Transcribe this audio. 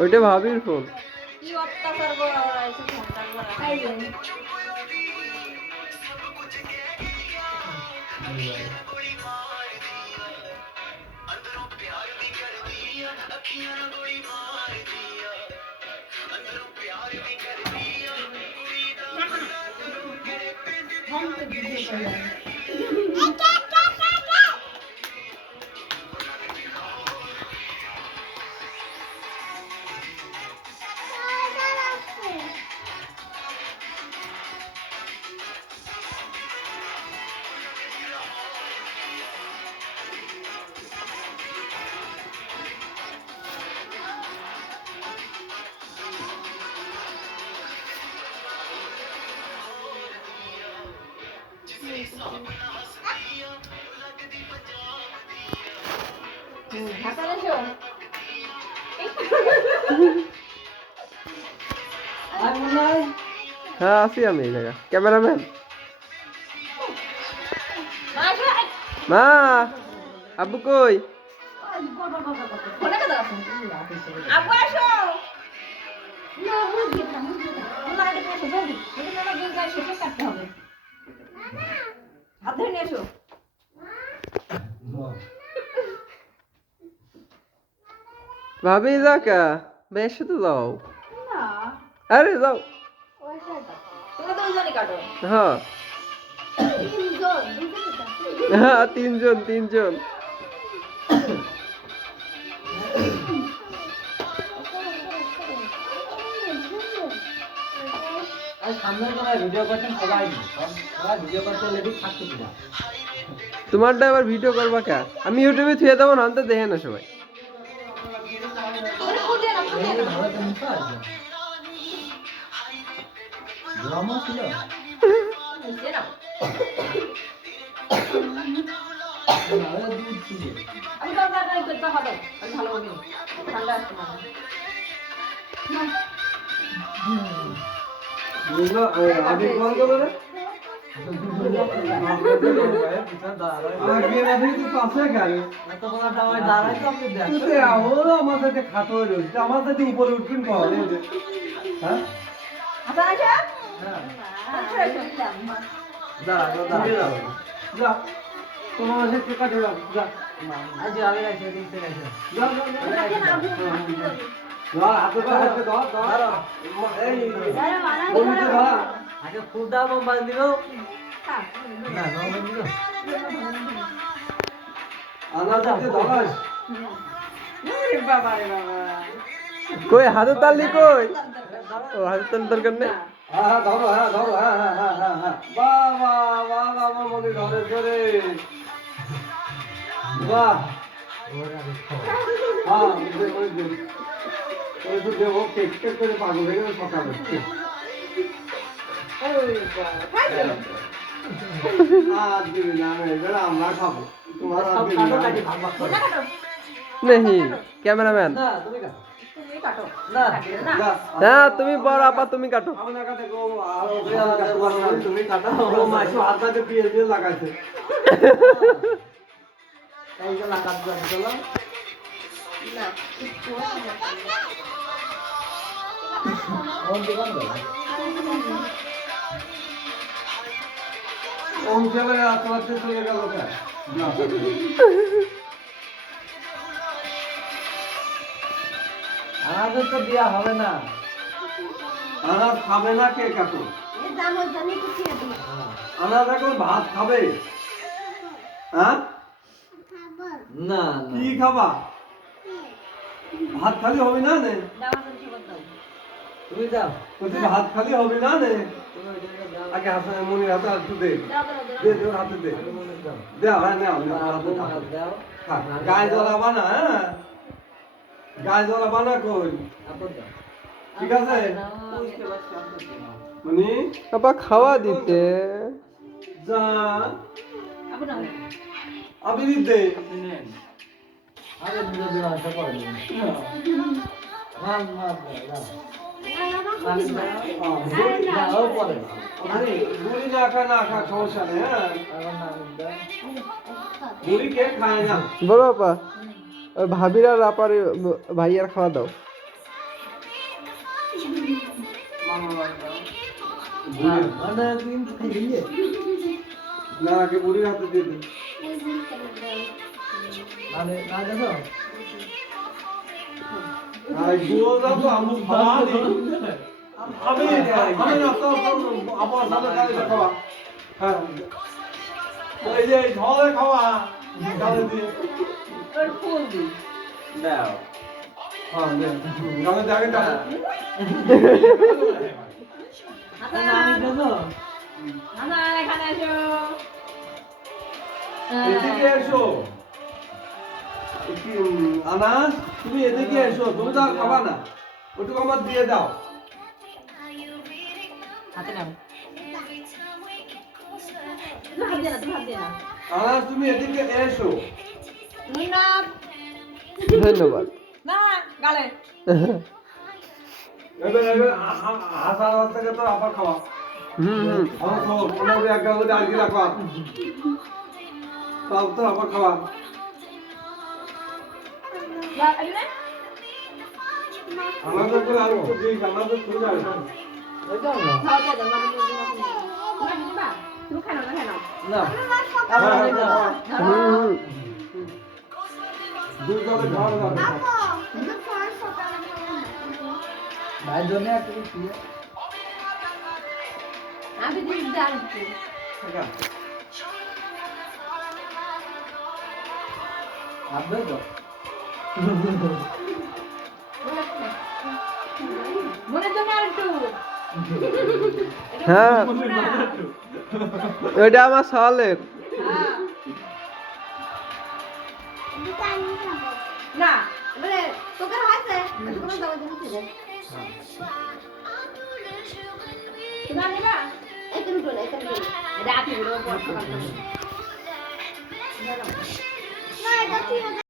ওইটা ভাবির ফোন। কি অত্যাচার করা হয়েছে ফোনটা করা খাইলেন হ্যাঁ আছি আমি এই জায়গা। ক্যামেরাম্যান মা আব্বু কই? ভাবি যাও কা? বেশ তো যাও। আরে যাও। হ্যাঁ হ্যাঁ তিনজন তোমারটা আবার ভিডিও করবা কা? আমি ইউটিউবে থুয়ে দেবো না, তো দেখে না সবাই। উপরে উঠবেন আগে ফুল দাও মোবাইল দিল কই হাতে তালি কই? ও হাতে তালি দরকার নেই। পাগল হয়ে গেল সকালে। আমরা খাবো नहीं कैमरामैन हाँ তুমি বড় আপা তুমি কাটো তুমি কাটো মাইশো হাত দিয়ে পিএস দিয়ে লাগাইছে এইটা লাগাত চলো না ওর দোকান দাও ওম চলে আসতে চলে গেল কা আনাজ তো দেয়া হবে না আনাজ খাবে না কে কাকু এই জানো জানি তো কি আছে আনাজ এখন ভাত খাবে হ্যাঁ খাবো না কি খাবা ভাত খালি হবে না নে তুমি যাও তুমি ভাত খালি হবে না নে আগে হাতে মনি হাতে একটু দে দে দে হাতে দে দাও হ্যাঁ নাও হাতে দাও গায়ে জ্বলাবা না হ্যাঁ গায়ে জ্বলাবা না কই ঠিক আছে মনি আপা খাওয়া দিতে যা আবি দিতে আরে দুধ দেওয়া আছে করে না না বুড়ি না খা সমস্যা নেই হ্যাঁ বুড়ি কে খায় না বড় আপা ওই ভাবির আর আপার ভাইয়ার খাওয়া দাও। না আগে বুড়ির হাতে দিয়ে দিন আর গুলো দাও তো আমু খাওয়া দিই আমি না তো আমার সাথে গাড়ি খাওয়া হ্যাঁ এই যে ঝলে খাওয়া গালে দিয়ে দাও হ্যাঁ গালে দিয়ে আগে দাও এখানে এসো। এদিকে এসো আনাস তুমি এদিকে এসো তুমি তো আর খাবা না ওটুকু আমার দিয়ে দাও হাতে নাও। তুমি হাত দিয়ে না, তুমি হাত দিয়ে না। আনাস তুমি এদিকে এসো না, ধন্যবাদ। না, গালে। এবার হাসার থেকে তো আবার খাওয়া আমার খাওয়া কোনো এক গাল আর কি রাখা তাও তো আবার খাওয়া আমাদের তো আর একটু দিই আমাদের তো যাবে খাওয়া দাও, তুমি খাও না, খাও না। দুই গালে খাওয়া যাবে আমি দিই ডাল একটু। মনে জন্য আর একটু। হ্যাঁ ওইটা আমার সালের। না, মানে তোকে হাতে কোনো দাও দিন ঠিক আছে। তুমি নিবা? একটু বলে, একটু বলে। রাতে বড় বড় কথা। না, এটা ঠিক আছে।